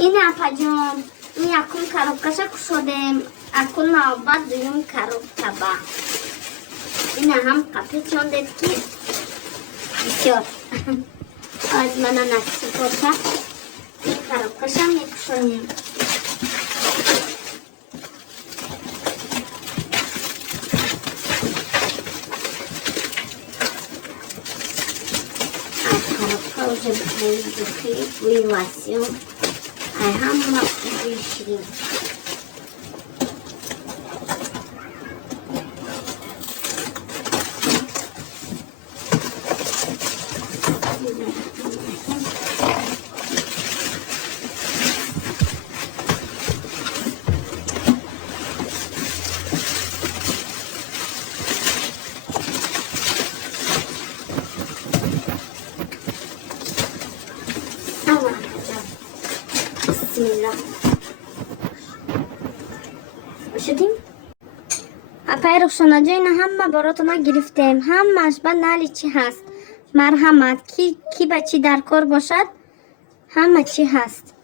این اپاجام این یکم کاروبکش کشیدیم اکنون نوبت دوم کاروبکا با این هم کپیچون دید که بسیار از من نصیب باشه این کاروبکش هم میکشونیم уже вылазил, а я вышли. شدیم اپای رخشنا جای نه همه براتون گرفتیم همش به نالی چی هست مرحمت کی به چی در کار باشد همه چی هست